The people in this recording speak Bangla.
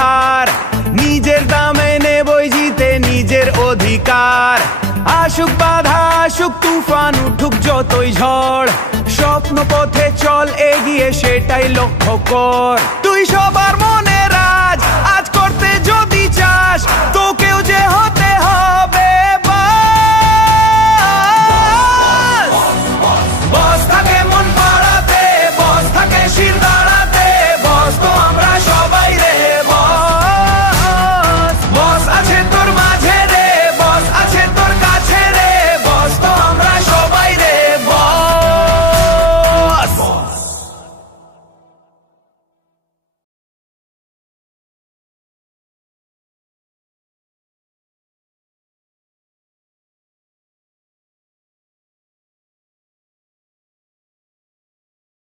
হার, নিজের দামে নেবই জিতে নিজের অধিকার। আসুক বাধা আসুক তুফান উঠুক যতই ঝড়, স্বপ্ন পথে চল এগিয়ে সেটাই লক্ষ্য কর। তুই সবার মনে রাজ আজ করতে যদি চাস, তোকেও যে হতে হবে